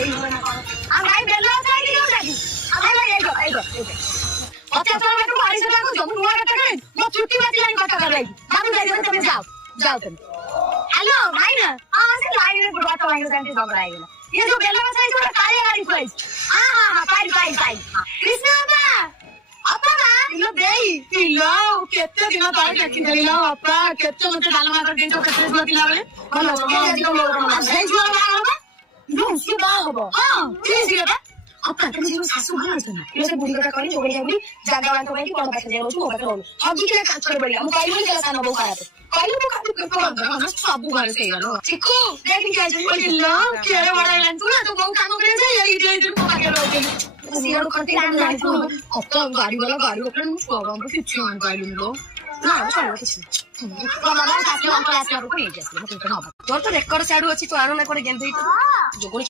भाई बेला साइड क्यों जागी भाई भाई एगो एगो एगो अच्छा चलो मैं तुमको 250 टका को जो नुआ कट करे मैं छुट्टी बाती लाइन कट कर रही बाबू जाइए तुम जाओ जाओ तुम हेलो भाई ना हां से लाइन में बात लाइन से सब आएगा ये जो बेला साइड वाला काले गाड़ी प्राइस हां पाई कृष्णा अपा इलो देई पिलो केते दिन तळे देखि देलो अपा केते मते डालमा कर दिन तो केते दियो पिला बेले भलो आज को लोग भेज वाला बाबा नो सी बाबा हां ठीक है अपा तुम जो सासू घर আছে না ये से बुढ़ी कथा करी जोगड़ी जाबली जागा वाला कहीं कोन पास जानो छु ओटा करो हजी के काज कर बड़ी हम कहीं नहीं चला सानो बहु खराब कहीं तो काज कर तो हम सब घर से गलो चिकू देखि क्या जन लो के बड़ा लाइन तू ना तो बहु काम करे जाए ये इधर को आगे लोग सीरो करते हैं लाइन तो अपा गाड़ी वाला गाड़ी अपन छोड़ा हम किछु मान पाइलु लो ना चलो किछु मामा सासू अंकल आसला को नहीं जैसे मतलब तो रेकर्ड साडू अछि तो आरो ना करे गेंदई तो जोगड़ी